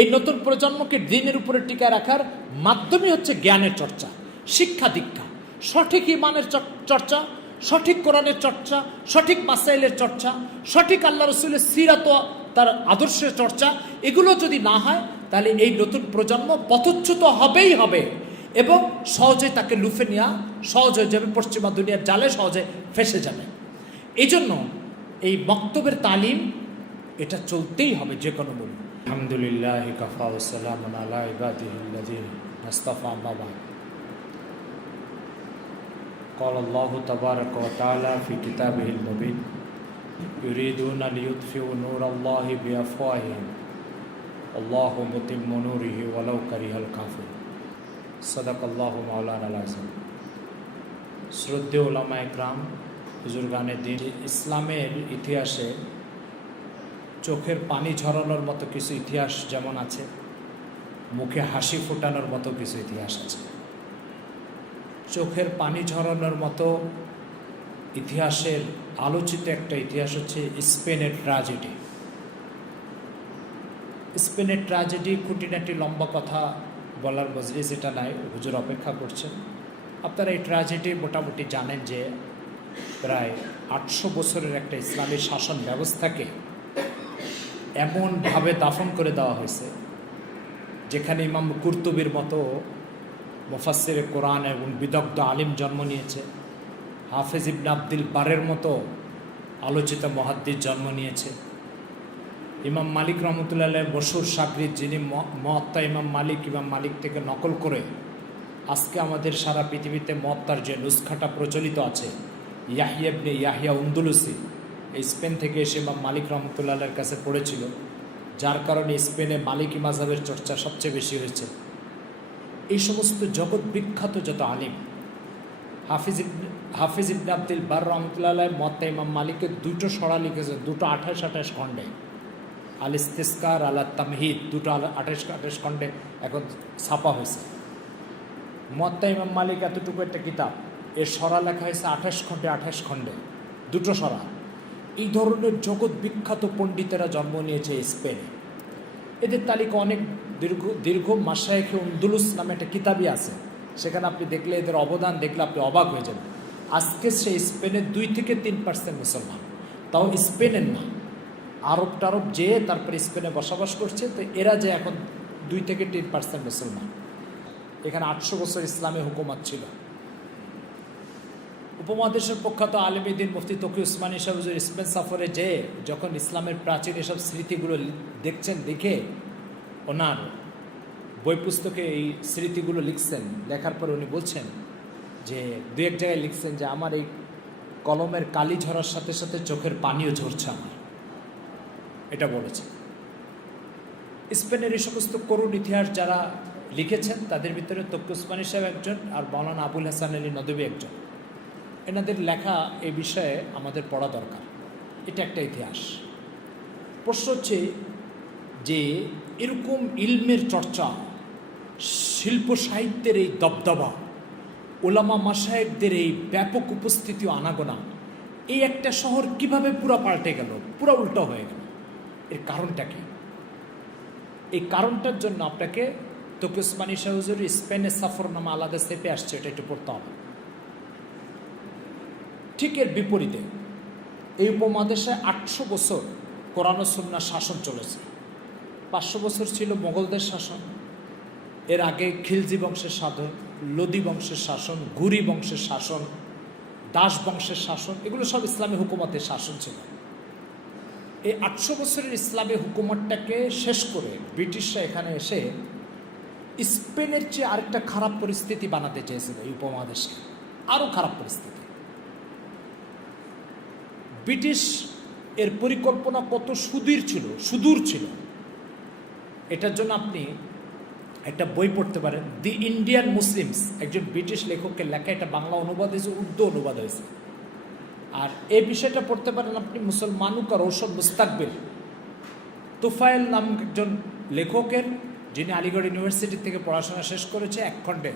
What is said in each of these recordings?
এই নতুন প্রজন্মকে দিনের উপরে টিকায় রাখার মাধ্যমই হচ্ছে জ্ঞানের চর্চা, শিক্ষা দীক্ষা, সঠিক ইমানের চর্চা, সঠিক কোরআনের চর্চা, সঠিক মাসাইলের চর্চা, সঠিক আল্লাহ রসুলের সিরাত তার আদর্শের চর্চা। এগুলো যদি না হয় তাহলে এই নতুন প্রজন্ম পথচ্যুত হবেই হবে এবং সহজে তাকে লুফে নেওয়া সহজ হয়ে যাবে, পশ্চিমা দুনিয়ার জালে সহজে ফেসে যাবে। এই জন্য এই বক্তব্যের তালিম এটা চলতেই হবে যে কোনো মূল্যে। আলহামদুলিল্লাহ কাফা ওয়া সালামুন আলা ইবাদিহিল্লাযিনা ইসতাফা আম্মা বা'দ। قال الله تبارك وتعالى في كتابه المبين يريدون ليطفئوا نور الله بأفواههم والله متم نوره ولو كره الكافرون صدق الله مولانا العظيم। শ্রদ্ধেয় উলামা একরাম, হুজুরগানের দিন, ইসলামের ইতিহাসে চোখের পানি ঝরানোর মতো কিছু ইতিহাস যেমন আছে, মুখে হাসি ফোটানোর মতো কিছু ইতিহাস আছে। চোখের পানি ঝরানোর মতো ইতিহাসের আলোচিত একটা ইতিহাস হচ্ছে স্পেনের ট্র্যাজেডি। স্পেনের ট্র্যাজেডি খুঁটিনাটি লম্বা কথা বলার মজলিস এটা নাই, হুজুর অপেক্ষা করছেন। আপনারা এই ট্র্যাজেডি মোটামুটি জানেন যে প্রায় 800 বছরের একটা ইসলামী শাসন ব্যবস্থাকে এমনভাবে দাফন করে দেওয়া হয়েছে, যেখানে ইমাম কুরতুবির মতো মুফাসসিরে কোরআন এবং বিদগ্ধ আলিম জন্ম নিয়েছে, হাফেজ ইবনে আব্দুল বারের মতো আলোচিত মুহাদ্দিস জন্ম নিয়েছে, ইমাম মালিক রহমতুল্লাহ আলাইহির মশহুর শাগরিদ, যিনি মুয়াত্তা ইমাম মালিক থেকে নকল করে আজকে আমাদের সারা পৃথিবীতে মুয়াত্তার যে নুসখাটা প্রচলিত আছে, ইয়াহইয়া ইবনে ইয়াহইয়া উন্দুলুসি, এই স্পেন থেকে এসে ইমাম মালিক রহমতুল্লাহ আলাইহির কাছে পড়েছিল, যার কারণে স্পেনে মালিকি মাযহাবের চর্চা সবচেয়ে বেশি হয়েছে। এই সমস্ত জগৎ বিখ্যাত যত আলিম, হাফিজ ইবনে আব্দুল বার রহমতুল্লাহ আলাইহি মুয়াত্তা ইমাম মালিকের 2টো সরা লিখেছেন, 2টো 28 খণ্ডে, আল ইস্তিসকার আলা তামহিদ, 2টো 28 খণ্ডে এখন ছাপা হয়েছে। মুয়াত্তা ইমাম মালিক এতটুকু একটা কিতাব, এর সরা লেখা হয়েছে 28 খণ্ডে 2টো সরা। এই ধরনের জগৎ বিখ্যাত পণ্ডিতেরা জন্ম নিয়েছে স্পেনে। এদের তালিকা অনেক দীর্ঘ। মাশায়েখে উন্দুলুস নামে একটা কিতাবই আছে, সেখানে আপনি দেখলে এদের অবদান দেখলে আপনি অবাক হয়ে যাবেন। আজকে সেই স্পেনের 2 থেকে 3% মুসলমান, তাও স্পেনের না, আরব টারব যে তারপরে স্পেনে বসবাস করছে, তো এরা যে এখন 2 থেকে 3% মুসলমান। এখানে 800 বছর ইসলামী হুকুমত ছিল। উপমহাদেশের প্রখ্যাত আলেম দ্বীন মুফতি তকি উসমানী সাহেব হুজুর স্পেন সফরে যে যখন ইসলামের প্রাচীন এসব স্মৃতিগুলো দেখছেন, দেখে ওনার বই পুস্তকে এই স্মৃতিগুলো লিখছেন। লেখার পরে উনি বলছেন যে 2-1 জায়গায় লিখছেন যে আমার এই কলমের কালি ঝরার সাথে সাথে চোখের পানিও ঝরছে আমার, এটা বলেছে। স্পেনের এই সমস্ত করুণ ইতিহাস যারা লিখেছেন তাদের ভিতরে তকি উসমানী সাহেব একজন, আর মাওলানা আবুল হাসান আলী নদভী একজন। এনাদের লেখা এই বিষয়ে আমাদের পড়া দরকার। এটা একটা ইতিহাস। প্রশ্ন হচ্ছে যে এরকম ইলমের চর্চা, শিল্প সাহিত্যের এই দবদবা, ওলামা মাশায়েখদের এই ব্যাপক উপস্থিতি ও আনাগোনা, এই একটা শহর কিভাবে পুরো পাল্টে গেল, পুরো উল্টো হয়ে গেল? এর কারণটা কি? এই কারণটার জন্য আপনাকে তকি উসমানী সাহেব হুজুর স্পেনের সফরনামা আলাদা চেপে আসছে, এটা একটু পড়তে হবে। ঠিক এর বিপরীতে এই উপমহাদেশে 800 বছর কোরআন ও সুন্নাহর শাসন চলেছে। 500 বছর ছিল মোগলদের শাসন, এর আগে খিলজি বংশের শাসন, লোদি বংশের শাসন, ঘুরি বংশের শাসন, দাস বংশের শাসন, এগুলো সব ইসলামী হুকুমতের শাসন ছিল। এই 800 বছরের ইসলামী হুকুমতটাকে শেষ করে ব্রিটিশরা এখানে এসে স্পেনের চেয়ে আরেকটা খারাপ পরিস্থিতি বানাতে চেয়েছিল এই উপমহাদেশকে, আরও খারাপ পরিস্থিতি। ব্রিটিশ এর পরিকল্পনা কত সুদূর ছিল, এটার জন্য আপনি একটা বই পড়তে পারেন, দি ইন্ডিয়ান মুসলিমস, একজন ব্রিটিশ লেখকের লেখা, এটা বাংলা অনুবাদ হয়েছে, উর্দু অনুবাদ হয়েছে। আর এই বিষয়টা পড়তে পারেন আপনি মুসলমানুক আর ঔষধ মুস্তাকবিল, তুফাইল নাম একজন লেখকের, যিনি আলিগড় ইউনিভার্সিটি থেকে পড়াশোনা শেষ করেছে। 1 খণ্ডে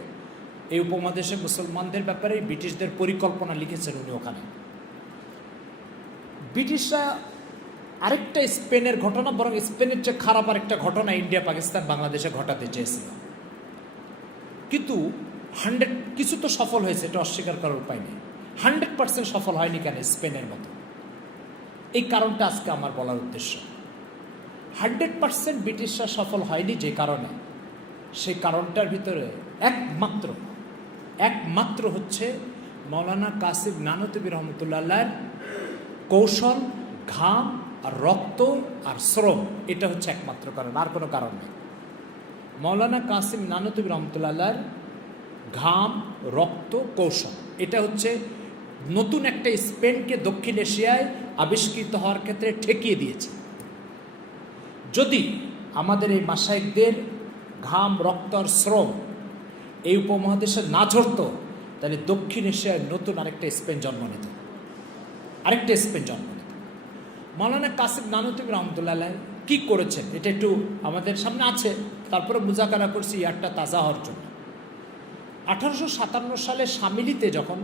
এই উপমহাদেশে মুসলমানদের ব্যাপারে ব্রিটিশদের পরিকল্পনা লিখেছেন উনি ওখানে। ব্রিটিশরা আরেকটা স্পেনের ঘটনা, বরং স্পেনের চেয়ে খারাপ আরেকটা ঘটনা ইন্ডিয়া পাকিস্তান বাংলাদেশে ঘটাতে চেয়েছিল, কিন্তু কিছু তো সফল হয়েছে, এটা অস্বীকার করার উপায় নেই। 100% সফল হয়নি কেন স্পেনের মতো? এই কারণটা আজকে আমার বলার উদ্দেশ্য। 100% ব্রিটিশরা সফল হয়নি যে কারণে, সেই কারণটার ভিতরে একমাত্র হচ্ছে মৌলানা কাসিম নানতুবি রহমতুল্লাহ কৌশল, ঘাম আর রক্ত আর শ্রম, এটা হচ্ছে একমাত্র কারণ, আর কোনো কারণ নেই। মৌলানা কাসিম নানতুবি রহমতুল্লাহ ঘাম, রক্ত, কৌশল, এটা হচ্ছে নতুন একটা স্পেনকে দক্ষিণ এশিয়ায় আবিষ্কৃত হওয়ার ক্ষেত্রে ঠেকিয়ে দিয়েছে। যদি আমাদের এই মাশায়েখদের ঘাম, রক্ত আর শ্রম এই উপমহাদেশে না ঝরত, তাহলে দক্ষিণ এশিয়ায় নতুন আরেকটা স্পেন জন্ম নিত। মৌলানা কাসিম নানতুবি রহমতুল্লাহ কি করেছেন এটা একটু আমাদের সামনে আছে, তারপরে মুজাকারা করছি ইয়ারটা তাজা হওয়ার জন্য। 1857 সালে শামিলিতে যখন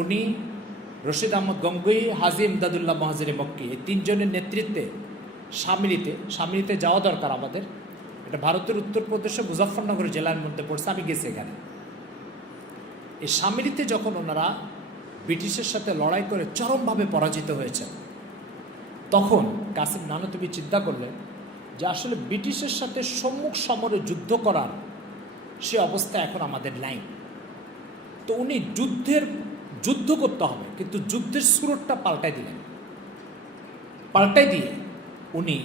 উনি রশিদ আহমদ গঙ্গুই, হাজী ইমদাদুল্লাহ মহাজিরে মক্কি, এই তিনজনের নেতৃত্বে শামিলিতে যাওয়া দরকার আমাদের। এটা ভারতের উত্তরপ্রদেশে মুজফ্ফরনগর জেলার মধ্যে পড়ছে, আমি গেছি এখানে। এই শামিলিতে যখন ওনারা ব্রিটিশের সাথে লড়াই করে চরমভাবে পরাজিত হয়েছেন, তখন কাসিম নানতুবি চিন্তা করলেন যে আসলে ব্রিটিশের সাথে সম্মুখ সমরে যুদ্ধ করার সে অবস্থা এখন আমাদের নাই। তো উনি যুদ্ধ করতে হবে, কিন্তু যুদ্ধের সুরটা পাল্টাই দিয়ে উনি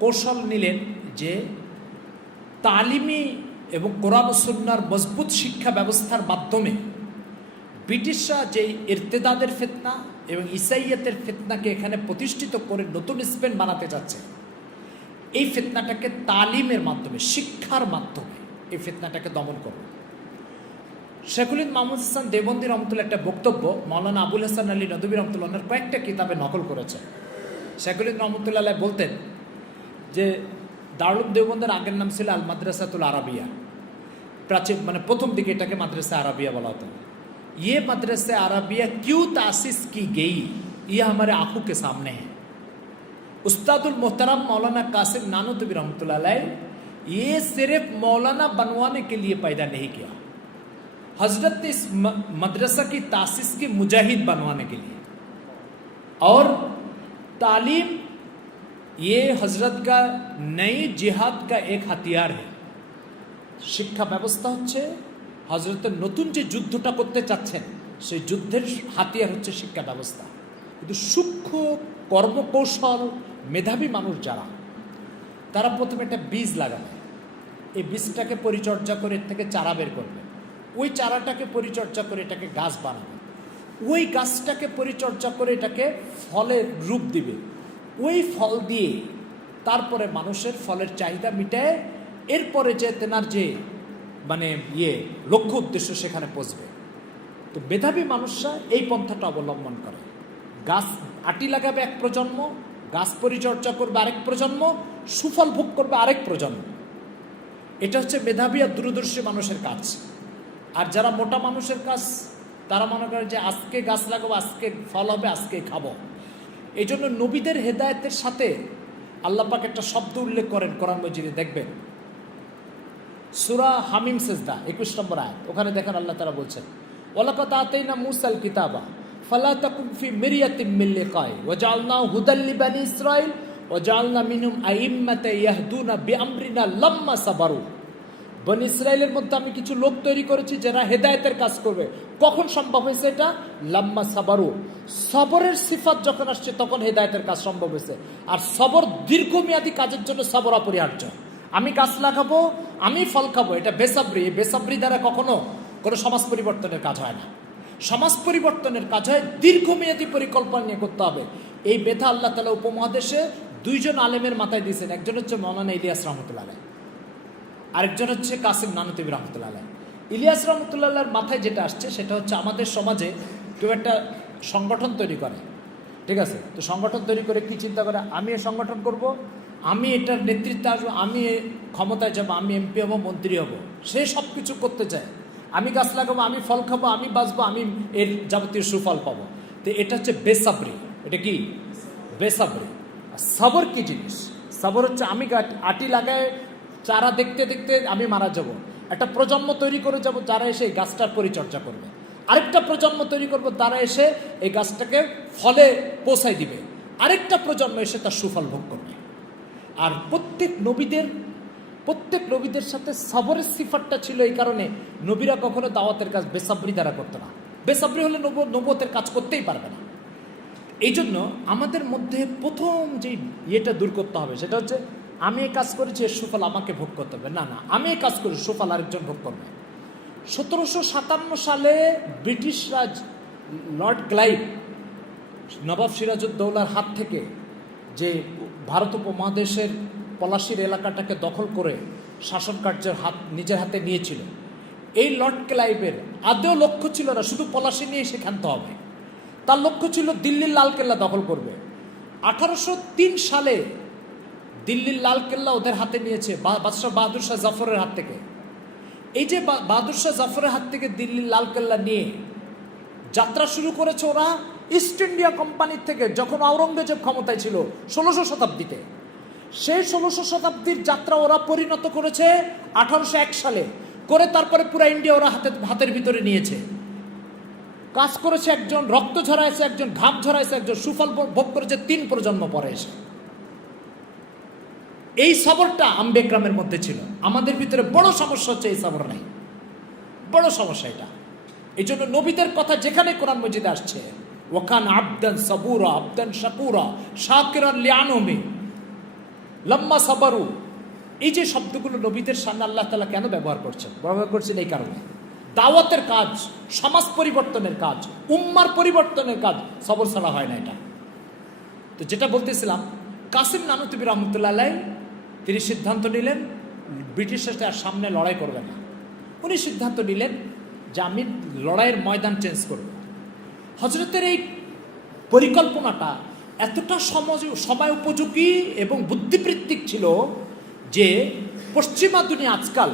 কৌশল নিলেন যে তালিমি এবং কোরআন ও সুন্নাহর মজবুত শিক্ষা ব্যবস্থার মাধ্যমে ব্রিটিশরা যেই ইরতেদাদের ফিতনা এবং ইসাইয়াতের ফিতনাকে এখানে প্রতিষ্ঠিত করে নতুন স্পেন বানাতে যাচ্ছে, এই ফিতনাটাকে তালিমের মাধ্যমে, শিক্ষার মাধ্যমে এই ফিতনাটাকে দমন করবে। শেখুল মাহমুদ হাসান দেওবন্দি রহমতুল্লাহ একটা বক্তব্য মৌলানা আবুল হাসান আলী নদভী রহমতুল্লাহ কয়েকটা কিতাবে নকল করেছেন। শেখুল রহমতুল্লাহ বলতেন যে দারুল দেওবন্দের আগের নাম ছিল আল মাদ্রাসাতুল আরাবিয়া, প্রাচীন মানে প্রথম দিকে এটাকে মাদ্রাসা আরাবিয়া বলা হতো। ये मदरसा अरबिया क्यों तासीस की गई, ये हमारे आंखों के सामने है। उस्तादुल मोहतरम मौलाना कासिम नानूतवी रहमतुल्लाह अलैह ये सिर्फ मौलाना बनवाने के लिए पैदा नहीं किया, हजरत ने इस मदरसा की तासीस की मुजाहिद बनवाने के लिए, और तालीम ये हजरत का नई जिहाद का एक हथियार है। शिक्षा व्यवस्था হচ্ছে হজরতের নতুন যে যুদ্ধটা করতে চাচ্ছেন সেই যুদ্ধের হাতিয়ার হচ্ছে শিক্ষা ব্যবস্থা। কিন্তু সূক্ষ্ম কর্মকৌশল মেধাবী মানুষ যারা, তারা প্রথমে একটা বীজ লাগাবে, এই বীজটাকে পরিচর্যা করে এর থেকে চারা বের করবে, ওই চারাটাকে পরিচর্যা করে এটাকে গাছ বানাবে, ওই গাছটাকে পরিচর্যা করে এটাকে ফলের রূপ দিবে, ওই ফল দিয়ে তারপরে মানুষের ফলের চাহিদা মিটায়, এরপরে যে তেনার যে মানে লক্ষ্য উদ্দেশ্য সেখানে পৌঁছবে। তো মেধাবী মানুষরা এই পন্থাটা অবলম্বন করে, গাছ আটি লাগাবে এক প্রজন্ম, গাছ পরিচর্যা করবে আরেক প্রজন্ম, সুফল ভোগ করবে আরেক প্রজন্ম। এটা হচ্ছে মেধাবী আর দূরদর্শী মানুষের কাজ। আর যারা মোটা মানুষের কাজ, তারা মনে করে যে আজকে গাছ লাগাবো, আজকে ফল হবে, আজকে খাবো। এই জন্য নবীদের হেদায়েতের সাথে আল্লাহ পাক একটা শব্দ উল্লেখ করেন কোরআন মাজিদে, দেখবেন সূরা হামিম সিজদা 21 নম্বর আয়াত, ওখানে দেখেন আল্লাহ তাআলা বলছেন ওয়ালাকাদ আতাইনা মূসাল কিতাবা ফালা তাকুম ফি মিরয়াতিম মিন লিকাই ওয়াজআলনাহু হুদাল লিবানি ইসরাঈল ওয়াজআলনা মিনহুম আইম্মাতা ইয়াহদুনা বিআমরিনা লাম্মা সাবারু। বনি ইসরাইলের মধ্যে আমি কিছু লোক তৈরি করেছি যারা হেদায়েতের কাজ করবে। কখন সম্ভব হয়েছে এটা? লাম্মা সাবারু, সবরের সিফাত যখন আসছে তখন হেদায়েতের কাজ সম্ভব হয়েছে। আর সবর দীর্ঘমেয়াদী কাজের জন্য সবর অপরিহার্য। আমি গাছ লাগাবো, আমি ফল খাবো, এটা বেসাবরি। এই বেসাবরি দ্বারা কখনো কোনো সমাজ পরিবর্তনের কাজ হয় না। সমাজ পরিবর্তনের কাজ হয় দীর্ঘমেয়াদী পরিকল্পনা নিয়ে করতে হবে। এই মেধা আল্লাহ তাআলা উপমহাদেশে দুইজন আলেমের মাথায় দিয়েছেন, একজন হচ্ছে মৌলানা ইলিয়াস রহমতুল্লাহ আলাইহ, আরেকজন হচ্ছে কাসিম নানতুবি রহমতুল্লাহ আলাইহ। ইলিয়াস রহমতুল্লাহর মাথায় যেটা আসছে সেটা হচ্ছে আমাদের সমাজে কেউ একটা সংগঠন তৈরি করে, ঠিক আছে? তো সংগঠন তৈরি করে কি চিন্তা করে, আমি এ সংগঠন করব, আমি এটার নেতৃত্বে আসবো, আমি ক্ষমতায় যাবো, আমি এমপি হবো, মন্ত্রী হব। সে সব কিছু করতে চায়। আমি গাছ লাগাবো, আমি ফল খাবো, আমি বাঁচবো, আমি এর যাবতীয় সুফল পাবো। তো এটা হচ্ছে বেসাবরি। এটা কি বেসাবরি। সবর কি জিনিস? সবর হচ্ছে আমি আটি লাগায় চারা দেখতে দেখতে আমি মারা যাব, একটা প্রজন্ম তৈরি করে যাব যারা এসে এই গাছটার পরিচর্যা করবে, আরেকটা প্রজন্ম তৈরি করব তারা এসে এই গাছটাকে ফলে পৌঁছায় দিবে, আরেকটা প্রজন্ম এসে তার সুফল ভোগ করবে। আর প্রত্যেক নবীদের সাথে সবরের সিফাতটা ছিল, এই কারণে নবীরা কখনো দাওয়াতের কাজ বেসাবরি দ্বারা করতো না। বেসাবরি হলে নবুয়তের কাজ করতেই পারবে না। এই জন্য আমাদের মধ্যে প্রথম যে ইয়েটা দূর করতে হবে সেটা হচ্ছে আমি এই কাজ করেছি, এর সুফল আমাকে ভোগ করতে হবে না, আমি এই কাজ করি, সুফল আরেকজন ভোগ করবে। 1757 সালে ব্রিটিশরা লর্ড ক্লাইভ নবাব সিরাজউদ্দৌলার হাত থেকে যে ভারত উপমহাদেশের পলাশির এলাকাটাকে দখল করে শাসন কার্যের নিজের হাতে নিয়েছিল, এই লর্ড ক্লাইভের আদৌ লক্ষ্য ছিল না শুধু পলাশি নিয়ে সে ক্ষান্ত হবে, তার লক্ষ্য ছিল দিল্লির লালকেল্লা দখল করবে। 1803 সালে দিল্লির লালকেল্লা ওদের হাতে নিয়েছে বাদশাহ বাহাদুর শাহ জাফরের হাত থেকে। এই যে বাহাদুর শাহ জাফরের হাত থেকে দিল্লির লালকেল্লা নিয়ে যাত্রা শুরু করেছে ওরা ইস্ট ইন্ডিয়া কোম্পানির থেকে, যখন আওরঙ্গজেব ক্ষমতায় ছিল 1600 শতাব্দীতে। সেই 1600 শতাব্দীর যাত্রা ওরা পরিণত করেছে 1801 সালে করে, তারপরে পুরো ইন্ডিয়া ওরা হাতের ভিতরে নিয়েছে। কাজ করেছে একজন, রক্ত ঝরাইছে একজন, ঘাম ঝরাইছে একজন, সুফল ভোগ করেছে 3 প্রজন্ম পরে এসে। এই সবরটা আম্বেকরামের মধ্যে ছিল। আমাদের ভিতরে বড় সমস্যা হচ্ছে এই সবর নাই, বড় সমস্যা এটা। এই জন্য নবীদের কথা যেখানে কোরআন মজিদে আসছে, ওয়াকান আবদান সাবুরা আবদান শাকুরা শাকিরান লিআনহুমি লাম্মা সাবারু, এই যে শব্দগুলো নবীদের সামনে আল্লাহ তাআলা কেন ব্যবহার করছেন এই কারণে দাওয়াতের কাজ, সমাজ পরিবর্তনের কাজ, উম্মার পরিবর্তনের কাজ সবর ছাড়া হয় না এটা। তো যেটা বলতেছিলাম, কাসিম নানুতুবি রহমতুল্লাহ আলাইহি তিনি সিদ্ধান্ত নিলেন ব্রিটিশের সামনে লড়াই করবেন না। উনি সিদ্ধান্ত নিলেন যে আমি লড়াইয়ের ময়দান চেঞ্জ করব। হযরতের এই পরিকল্পনাটা এতটা সময় উপযোগী এবং বুদ্ধিবৃত্তিক ছিল যে পশ্চিমা দুনিয়া আজকাল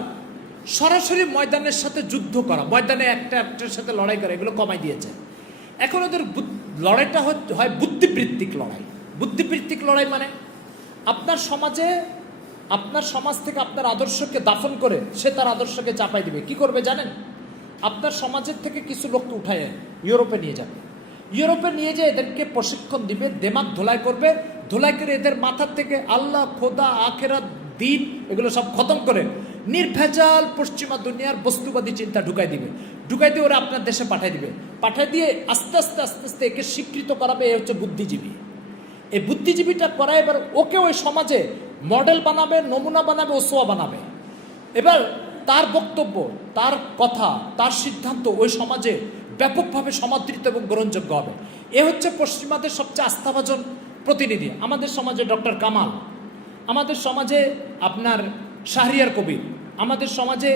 সরাসরি ময়দানের সাথে যুদ্ধ করা, ময়দানে একটার সাথে লড়াই করা, এগুলো কমাই দিয়েছে। এখন ওদের লড়াইটা হয় বুদ্ধিবৃত্তিক লড়াই। বুদ্ধিবৃত্তিক লড়াই মানে আপনার সমাজ থেকে আপনার আদর্শকে দাফন করে সে তার আদর্শকে চাপাই দিবে। কি করবে জানেন? আপনার সমাজের থেকে কিছু লোককে উঠায় ইউরোপে নিয়ে যাবে, ইউরোপে নিয়ে যেয়ে এদেরকে প্রশিক্ষণ দিবে, দেমাগ ধোলাই করবে, ধোলাই করে এদের মাথার থেকে আল্লাহ, খোদা, আখেরাত, দিন এগুলো সব খতম করে নির্ভেজাল পশ্চিমা দুনিয়ার বস্তুবাদী চিন্তা ঢুকাই দিয়ে ওরা আপনার দেশে পাঠিয়ে দিবে। পাঠিয়ে দিয়ে আস্তে আস্তে একে স্বীকৃত করাবে। এ হচ্ছে বুদ্ধিজীবী। এই বুদ্ধিজীবীটা করা এবার ওকে ওই সমাজে মডেল বানাবে, নমুনা বানাবে, ওসোয়া বানাবে। এবার তার বক্তব্য, তার কথা, তার সিদ্ধান্ত ওই সমাজে ব্যাপকভাবে সমাদৃত এবং গ্রহণযোগ্য হবে। এ হচ্ছে পশ্চিমাদের সবচেয়ে আস্থাভাজন প্রতিনিধি। আমাদের সমাজে ডক্টর কামাল, আমাদের সমাজে আপনার শাহরিয়ার কবির, আমাদের সমাজে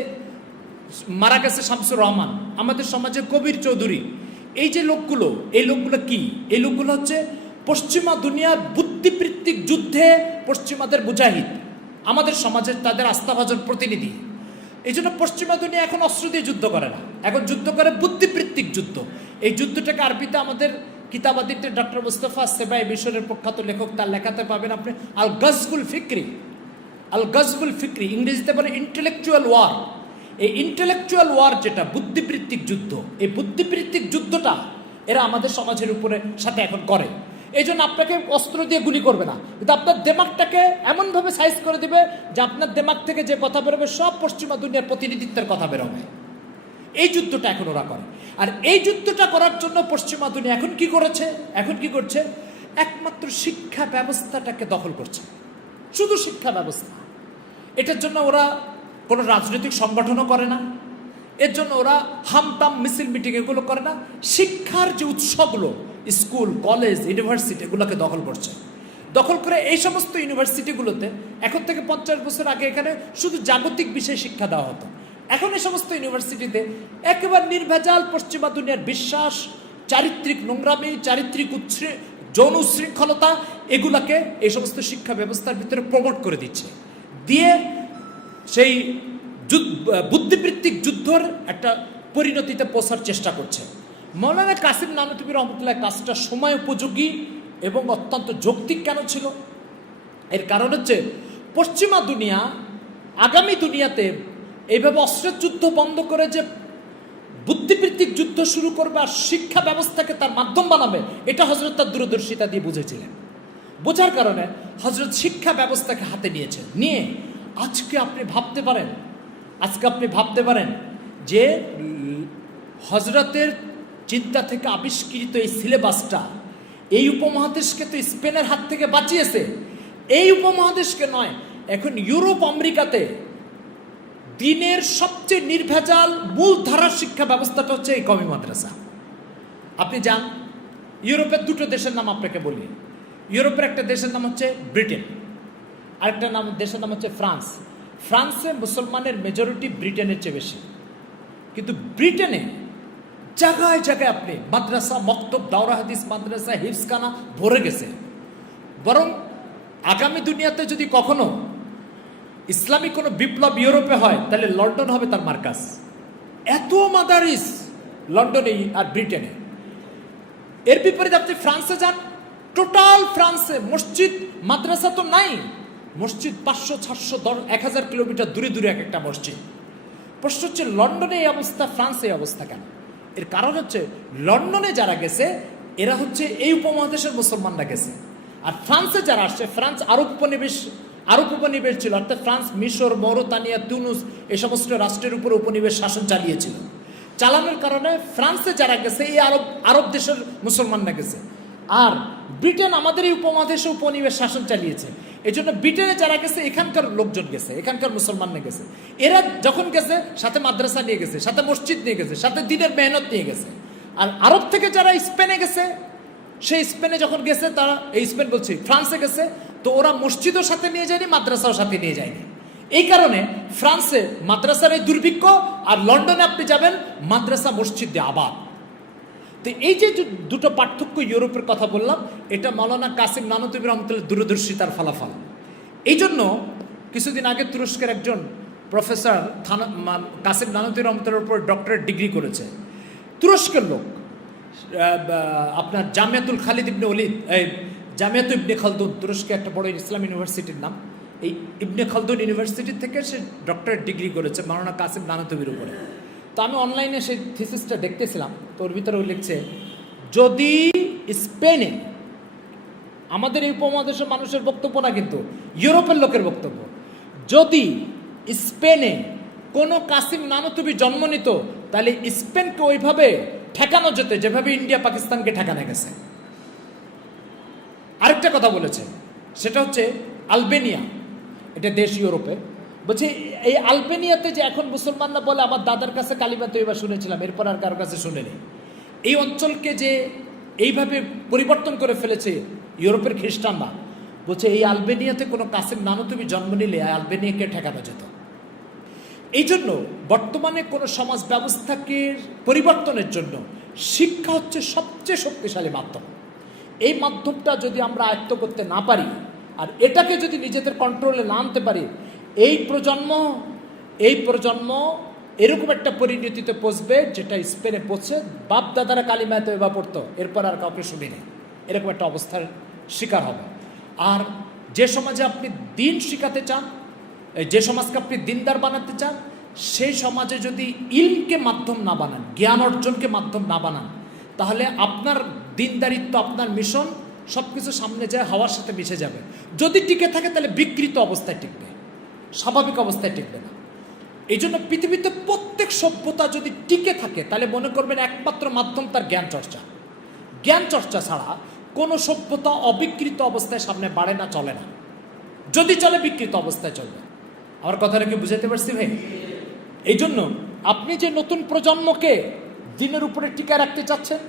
মারা গেছে শামসুর রহমান, আমাদের সমাজে কবির চৌধুরী। এই যে লোকগুলো, এই লোকগুলো কি? এই লোকগুলো হচ্ছে পশ্চিমা দুনিয়ার বুদ্ধিবৃত্তিক যুদ্ধে পশ্চিমাদের মুজাহিদ, আমাদের সমাজের তাদের আস্থাভাজন প্রতিনিধি। এই জন্য পশ্চিমা দুনিয়া এখন অস্ত্র দিয়ে যুদ্ধ করে না, এখন যুদ্ধ করে বুদ্ধিবৃত্তিক যুদ্ধ। এই যুদ্ধটাকে আরবিতে আমাদের কিতাবাদিতে ডক্টর মুস্তফা সেবাই মিশরের প্রখ্যাত লেখক, তার লেখাতে পাবেন আপনি আল গজবুল ফিক্রি, ইংরেজিতে বলে ইন্টেলেকচুয়াল ওয়ার। এই ইন্টেলেকচুয়াল ওয়ার যেটা বুদ্ধিবৃত্তিক যুদ্ধ, এই বুদ্ধিবৃত্তিক যুদ্ধটা এরা আমাদের সমাজের উপরে সাথে এখন করে। এই জন্য আপনাকে অস্ত্র দিয়ে গুলি করবে না, কিন্তু আপনার দেমাগটাকে এমনভাবে সাইজ করে দেবে যে আপনার দেমাগ থেকে যে কথা বেরোবে সব পশ্চিমা দুনিয়ার প্রতিনিধিত্বের কথা বেরোবে। এই যুদ্ধটা এখন ওরা করে। আর এই যুদ্ধটা করার জন্য পশ্চিমা দুনিয়া এখন কি করছে? একমাত্র শিক্ষা ব্যবস্থাটাকে দখল করছে, শুধু শিক্ষা ব্যবস্থা। এটার জন্য ওরা কোনো রাজনৈতিক সংগঠনও করে না, এর জন্য ওরা হামতাম মিছিল মিটিং এগুলো করে না। শিক্ষার যে উৎসগুলো, স্কুল, কলেজ, ইউনিভার্সিটি এগুলোকে দখল করছে। দখল করে এই সমস্ত ইউনিভার্সিটিগুলোতে এখন থেকে 50 বছর আগে এখানে শুধু জাগতিক বিষয়ে শিক্ষা দেওয়া হতো। এখন এই সমস্ত ইউনিভার্সিটিতে একেবারে নির্ভেজাল পশ্চিমা দুনিয়ার বিশ্বাস, চারিত্রিক নোংরামি, চারিত্রিক যৌন উচ্ছৃঙ্খলতা এগুলাকে এই সমস্ত শিক্ষা ব্যবস্থার ভিতরে প্রমোট করে দিচ্ছে, দিয়ে সেই বুদ্ধিবৃত্তিক যুদ্ধর একটা পরিণতিতে পৌঁছার চেষ্টা করছে। মৌলানা কাসিম নানুতুবি রহমতুল্লাহ কাজটা সময় উপযোগী এবং অত্যন্ত যৌক্তিক কেন ছিল? এর কারণ হচ্ছে পশ্চিমা দুনিয়া আগামী দুনিয়াতে এইভাবে অস্ত্রের যুদ্ধ বন্ধ করে যে বুদ্ধিবৃত্তিক যুদ্ধ শুরু করবে আর শিক্ষা ব্যবস্থাকে তার মাধ্যম বানাবে, এটা হযরত তার দূরদর্শিতা দিয়ে বুঝেছিলেন। বোঝার কারণে হযরত শিক্ষা ব্যবস্থাকে হাতে নিয়েছেন। নিয়ে আজকে আপনি ভাবতে পারেন যে হযরতের চিন্তা থেকে আবিষ্কৃত এই সিলেবাসটা এই উপমহাদেশকে তো স্পেনের হাত থেকে বাঁচিয়েছে। এই উপমহাদেশকে নয়, এখন ইউরোপ আমেরিকাতে দিনের সবচেয়ে নির্ভেজাল মূলধারার শিক্ষা ব্যবস্থাটা হচ্ছে এই কওমি মাদ্রাসা। আপনি যান ইউরোপের দুটো দেশের নাম আপনাকে বলি। ইউরোপের একটা দেশের নাম হচ্ছে ব্রিটেন, আরেকটা দেশের নাম হচ্ছে ফ্রান্স। ফ্রান্সে মুসলমানের মেজরিটি ব্রিটেনের চেয়ে বেশি, কিন্তু ব্রিটেনে জায়গায় জায়গায় আপনি মাদ্রাসা, মক্তব, দাওরা হাদিস মাদ্রাসা, হিফজখানা ভরে গেছে। বরং আগামী দুনিয়াতে যদি কখনো ইসলামী কোনো বিপ্লব ইউরোপে হয়, তাহলে লন্ডন হবে তার মার্কাজ। এত মাদারিস লন্ডনে আর ব্রিটেনে। এর বিপরীতে আপনি ফ্রান্সে যান, টোটাল ফ্রান্সে মসজিদ মাদ্রাসা তো নাই, মসজিদ 500, 600, 1000 কিলোমিটার দূরে দূরে এক একটা মসজিদ। প্রশ্ন হচ্ছে লন্ডনে এই অবস্থা, ফ্রান্সে এই অবস্থা কেন? এর কারণ হচ্ছে লন্ডনে যারা গেছে এরা হচ্ছে এই উপমহাদেশের মুসলমানরা গেছে, আর ফ্রান্সে যারা আসছে, ফ্রান্স আরব উপনিবেশ ছিল, অর্থাৎ ফ্রান্স মিশর, মৌরতানিয়া, তুনুস এই সমস্ত রাষ্ট্রের উপর উপনিবেশ শাসন চালানোর কারণে ফ্রান্সে যারা গেছে এই আরব দেশের মুসলমানরা গেছে। আর ব্রিটেন আমাদের এই উপমহাদেশে উপনিবেশ শাসন চালিয়েছে। এই জন্য ব্রিটেনে যারা গেছে এখানকার লোকজন গেছে, এখানকার মুসলমানরা গেছে। এরা যখন গেছে সাথে মাদ্রাসা নিয়ে গেছে, সাথে মসজিদ নিয়ে গেছে, সাথে দিনের মেহনত নিয়ে গেছে। আর আরব থেকে যারা স্পেনে গেছে, সেই স্পেনে যখন গেছে, তারা এই স্পেন বলছি ফ্রান্সে গেছে, তো ওরা মসজিদও সাথে নিয়ে যায়নি, মাদ্রাসাও সাথে নিয়ে যায়নি। এই কারণে ফ্রান্সে মাদ্রাসার এই দুর্ভিক্ষ, আর লন্ডনে আপনি যাবেন মাদ্রাসা মসজিদ দিয়ে আবাদ। তো এই যে দুটো পার্থক্য ইউরোপের কথা বললাম, এটা মাওলানা কাসিম নানুতুবি রহমতুল্লাহ দূরদর্শিতার ফলাফল। এই জন্য কিছুদিন আগে তুরস্কের একজন প্রফেসর কাসিম নানুতুবি রহমতুল্লাহর উপর ডক্টরেট ডিগ্রি করেছে, তুরস্কের লোক। আপনার জামিয়াতুল খালিদ ইবনে ওলিদ, জামিয়াতুল ইবনে খালদুন, তুরস্কে একটা বড় ইসলাম ইউনিভার্সিটির নাম। এই ইবনে খালদুন ইউনিভার্সিটি থেকে সে ডক্টরেট ডিগ্রি করেছে মাওলানা কাসিম নানুতুবির উপরে। তো আমি অনলাইনে সেই থিসিসটা দেখতেছিলাম, তো ওর ভিতরে লিখছে, যদি স্পেনে, আমাদের এই উপমহাদেশের মানুষের বক্তব্য না কিন্তু ইউরোপের লোকের বক্তব্য, যদি স্পেনে কোনো কাসিম নানুতুবি জন্ম নিত, তাহলে স্পেনকে ওইভাবে ঠেকানো যেত যেভাবে ইন্ডিয়া পাকিস্তানকে ঠেকানো গেছে। আরেকটা কথা বলেছে, সেটা হচ্ছে আলবেনিয়া, এটা দেশ ইউরোপে। বলছে এই আলবেনিয়াতে যে এখন মুসলমানরা বলে, আমার দাদার কাছে কালিমা তৈবা শুনেছিলাম, এরপর আর কারোর কাছে শুনেনি। এই অঞ্চলকে যে এইভাবে পরিবর্তন করে ফেলেছে ইউরোপের খ্রিস্টানরা, বলছে এই আলবেনিয়াতে কোনো কাসিম নানুতুবি জন্ম নিলে আলবেনিয়াকে ঠেকানো যেত। এই জন্য বর্তমানে কোনো সমাজ ব্যবস্থাকে পরিবর্তনের জন্য শিক্ষা হচ্ছে সবচেয়ে শক্তিশালী মাধ্যম। এই মাধ্যমটা যদি আমরা আয়ত্ত করতে না পারি, আর এটাকে যদি নিজেদের কন্ট্রোলে না আনতে পারি, এই প্রজন্ম এরকম একটা পরিণতিতে পৌঁছবে যেটা স্পেনে পৌঁছে বাপ দাদারা কালিমায় তওবা পড়তো, এরপর আর কাউকে শুনিনি, এরকম একটা অবস্থার শিকার হবে। আর যে সমাজে আপনি দিন শিখাতে চান, যে সমাজকে আপনি দিনদার বানাতে চান, সেই সমাজে যদি ইলমকে মাধ্যম না বানান, জ্ঞান অর্জনকে মাধ্যম না বানান, তাহলে আপনার দিনদারিত্ব, আপনার মিশন সব কিছু সামনে যায়, হাওয়ার সাথে মিশে যাবে। যদি টিকে থাকে তাহলে বিকৃত অবস্থায় টিকবে, স্বাভাবিক অবস্থায় টিকবে না। এই জন্য পৃথিবীতে প্রত্যেক সভ্যতা যদি টিকে থাকে, তাহলে মনে করবেন একমাত্র মাধ্যম তার জ্ঞান চর্চা। জ্ঞান চর্চা ছাড়া কোনো সভ্যতা অবিকৃত অবস্থায় সামনে বাড়ে না, চলে না। যদি চলে বিকৃত অবস্থায় চলবে। আমার কথাটা কি বুঝাতে পারছি ভাই? এই জন্য আপনি যে নতুন প্রজন্মকে দিনের উপরে টিকায় রাখতে চাচ্ছেন,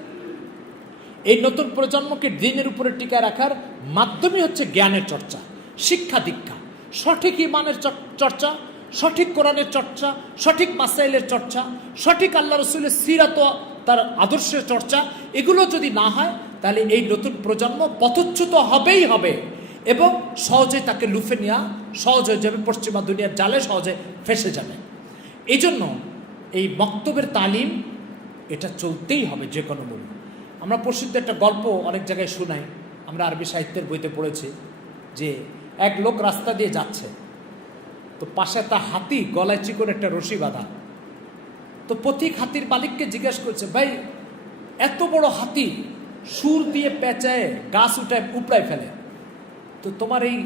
এই নতুন প্রজন্মকে দিনের উপরে টিকায় রাখার মাধ্যমই হচ্ছে জ্ঞানের চর্চা, শিক্ষা দীক্ষা, সঠিক ইমানের চর্চা, সঠিক কোরআনের চর্চা, সঠিক মাসাইলের চর্চা, সঠিক আল্লাহ রসুলের সিরাত, তার আদর্শের চর্চা। এগুলো যদি না হয়, তাহলে এই নতুন প্রজন্ম পথচ্যুত হবেই হবে, এবং সহজে তাকে লুফে নেওয়া সহজ হয়ে যাবে, পশ্চিমা দুনিয়ার জালে সহজে ফেসে যাবে। এই জন্য এই মক্তবের তালিম এটা চলতেই হবে যে কোনো মূল্যে। আমরা প্রসিদ্ধ একটা গল্প অনেক জায়গায় শোনাই, আমরা আরবি সাহিত্যের বইতে পড়েছি যে এক লোক রাস্তা দিয়ে যাচ্ছে, তো পাশে তার হাতি গলায় চিকন একটা রশি বাঁধা। তো পথিক হাতির মালিককে জিজ্ঞেস করছে, ভাই এত বড় হাতি সুর দিয়ে পেঁচায় গাছ উপড়ায় ফেলে, তো তোমার এই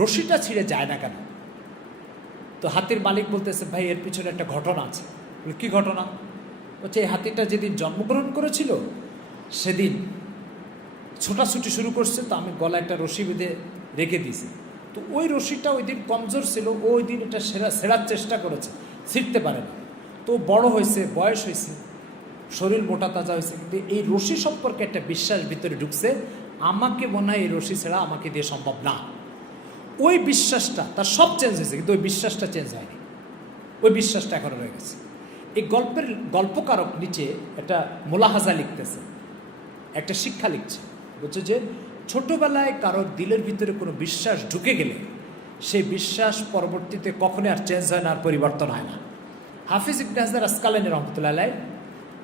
রশিটা ছিঁড়ে যায় না কেন? তো হাতির মালিক বলতেছে, ভাই এর পিছনে একটা ঘটনা আছে। কি ঘটনা? বলছে এই হাতিটা যেদিন জন্মগ্রহণ করেছিল সেদিন ছোটাছুটি শুরু করছে, তো আমি গলায় একটা রশি বেঁধে রেখে দিয়েছি। তো ওই রশিটা ওই দিন কমজোর ছিল, ওই দিন এটা সেরার চেষ্টা করেছে, ছিঁড়তে পারে না। তো বড় হয়েছে, বয়স হয়েছে, শরীর মোটা তাজা হয়েছে, কিন্তু এই রশি সম্পর্কে একটা বিশ্বাস ভিতরে ঢুকছে, আমাকে মনে হয় এই রশি ছাড়া আমাকে দিয়ে সম্ভব না। ওই বিশ্বাসটা তার সব চেঞ্জ হয়েছে, কিন্তু ওই বিশ্বাসটা চেঞ্জ হয়নি, ওই বিশ্বাসটা এখনো রয়ে গেছে। এই গল্পকারক নিচে একটা মোলাহাজা লিখতেছে, একটা শিক্ষা লিখছে। বলছে যে ছোটবেলায় কারোর দিলের ভিতরে কোনো বিশ্বাস ঢুকে গেলে সেই বিশ্বাস পরবর্তীতে কখনোই আর চেঞ্জ হয় না, আর পরিবর্তন হয় না। হাফিজ ইবনে হাজার আসকালানী রহমতুল্লাহ আলাইহ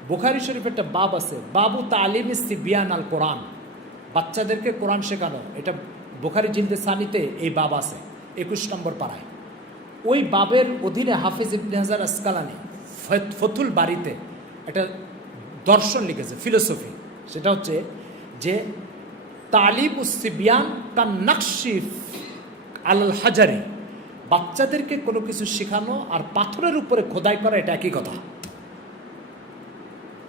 বুখারী শরীফে একটা বাব আছে, বাবু তালিম সিবিয়ান আল কোরআন, বাচ্চাদেরকে কোরআন শেখানো। এটা বুখারী জিলদে সানিতে এই বাব আছে, 21 নম্বর পাড়ায়। ওই বাবের অধীনে হাফিজ ইবনে হাজার আসকালানী ফতুল বাড়িতে একটা দর্শন লিখেছে, ফিলোসফি। সেটা হচ্ছে যে তালিম সিবিয়ান কান নাকশি আল হাজারি, বাচ্চাদেরকে কোনো কিছু শেখানো আর পাথরের উপরে খোদাই করা এটা একই কথা।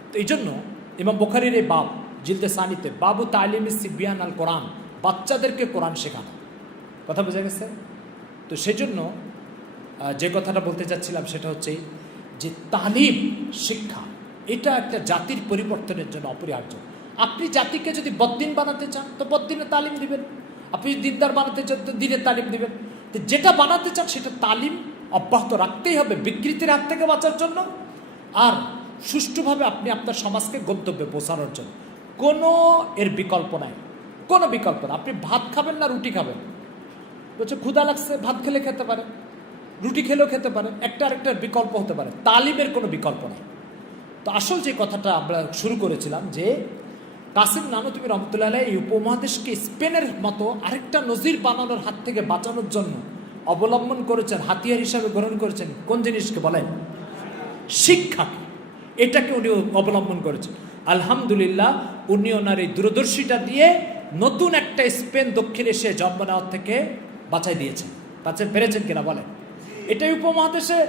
তো এই জন্য ইমাম বুখারীর এই বাব জিলদে সানিতে বাবু তালিম সিবিয়ান আল কোরআন, বাচ্চাদেরকে কোরআন শেখানো। কথা বোঝা গেছে? তো সেজন্য যে কথাটা বলতে চাচ্ছিলাম সেটা হচ্ছে যে তালিম, শিক্ষা, এটা একটা জাতির পরিবর্তনের জন্য অপরিহার্য। আপনি জাতিকে যদি বদ্দিন বানাতে চান তো বদ্দিনে তালিম দিবেন, আপনি দিনদার বানাতে চান তো দিনের তালিম দিবেন। তো যেটা বানাতে চান সেটা তালিম অব্যাহত রাখতেই হবে বিকৃতির হাত থেকে বাঁচার জন্য, আর সুষ্ঠুভাবে আপনি আপনার সমাজকে গন্তব্যে পৌঁছানোর জন্য। কোনো এর বিকল্প নাই, কোনো বিকল্প না। আপনি ভাত খাবেন না রুটি খাবেন? বলছে ক্ষুধা লাগছে, ভাত খেলে খেতে পারে, রুটি খেলেও খেতে পারে, একটা আরেকটার বিকল্প হতে পারে, তালিমের কোনো বিকল্প নেই। তো আসল যে কথাটা আমরা শুরু করেছিলাম যে কাসিম নানুতুবি রহমতুল্লাহ আলাইহ এই উপমহাদেশকে স্পেনের মতো আরেকটা নজির বানানোর হাত থেকে বাঁচানোর জন্য অবলম্বন করেছেন, হাতিয়ার হিসাবে গ্রহণ করেছেন কোন জিনিসকে বলেন? শিক্ষাকে। এটাকে উনি অবলম্বন করেছেন। আলহামদুলিল্লাহ, উনি ওনার এই দূরদর্শিতা দিয়ে নতুন একটা স্পেন দক্ষিণ এশিয়ায় জন্ম নেওয়ার থেকে বাঁচাই দিয়েছেন। বাঁচাই পেরেছেন কিনা বলেন? এটাই উপমহাদেশে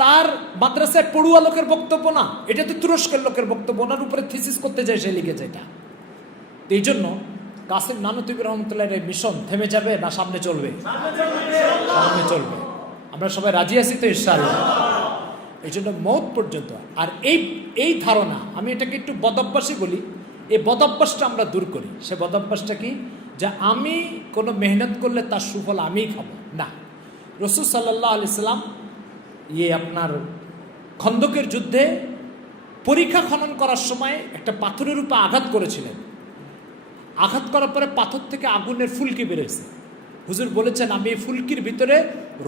তার মাদ্রাসায় পড়ুয়া লোকের বক্তব্য না, এটা তো তুরস্কের লোকের বক্তব্য, ওনার উপরে থিসিস করতে যায় সে লিখেছে এটা। এই জন্য কাসিম নানুতুবি রহমতুল্লাহ এর মিশন থেমে যাবে না সামনে চলবে? সামনে চলবে। আমরা সবাই রাজি আছি তো ইনশাআল্লাহ? এই জন্য মওত পর্যন্ত। আর এই ধারণা, আমি এটাকে একটু বদভ্যাসই বলি, এই বদভ্যাসটা আমরা দূর করি। সে বদভ্যাসটা কি? যে আমি কোনো মেহনত করলে তার সুফল আমিই খাবো না। রাসূল সাল্লাল্লাহু আলাইহি সাল্লাম আপনার খন্দকের যুদ্ধে পরীক্ষা খনন করার সময় একটা পাথরের উপর আঘাত করেছিলেন। আঘাত করার পরে পাথর থেকে আগুনের ফুলকি বেরোয়েছে। হুজুর বলেছেন, আমি এই ফুলকির ভিতরে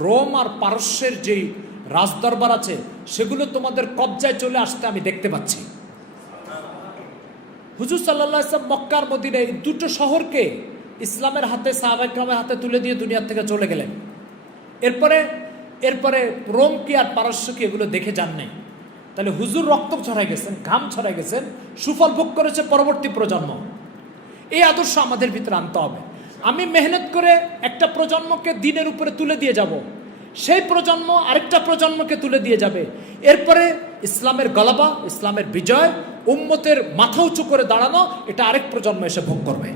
রোম আর পারস্যের যেই রাজদরবার আছে সেগুলো তোমাদের কবজায় চলে আসতে আমি দেখতে পাচ্ছি। হুজুর সাল্লাল্লাহু আলাইহি ওয়াসাল্লাম মক্কার মদিনা এই দুটো শহরকে ইসলামের হাতে, সাহাবায়ে কেরামের হাতে তুলে দিয়ে দুনিয়ার থেকে চলে গেলেন। এরপরে রোম কি আর পারস্য কি এগুলো দেখে যান নাই। তাহলে হুজুর রক্ত ছড়াই গেছেন, ঘাম ছড়াই গেছেন, সুফল ভোগ করেছে পরবর্তী প্রজন্ম। এই আদর্শ আমাদের ভিতরে আনতে হবে। আমি মেহনত করে একটা প্রজন্মকে দিনের উপরে তুলে দিয়ে যাব, সেই প্রজন্ম আরেকটা প্রজন্মকে তুলে দিয়ে যাবে। এরপরে ইসলামের গলাবা, ইসলামের বিজয়, উম্মতের মাথা উঁচু করে দাঁড়ানো, এটা আরেক প্রজন্ম এসে ভোগ করবে।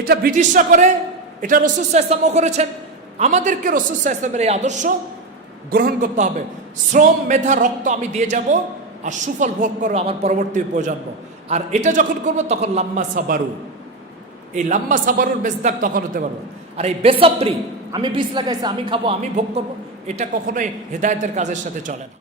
এটা ব্রিটিশরা করে, এটা রাসূল সাল্লাল্লাহু আলাইহি ওয়াসাল্লাম করেছেন। আমাদেরকে রাসূল সাল্লাল্লাহু আলাইহি ওয়াসাল্লামের এই আদর্শ গ্রহণ করতে হবে। শ্রম, মেধা, রক্ত আমি দিয়ে যাব, আর সুফল ভোগ করবো আমার পরবর্তী প্রজন্ম। আর এটা যখন করবো তখন লাম্মা সাবারু, এই লাম্মা সাবারুর মেজদাক তখন হতে পারবো। আর এই বেসাবরি, আমি বীজ লাগাইছি, আমি খাবো, আমি ভোগ করবো, এটা কখনোই হেদায়েতের কাজের সাথে চলে না।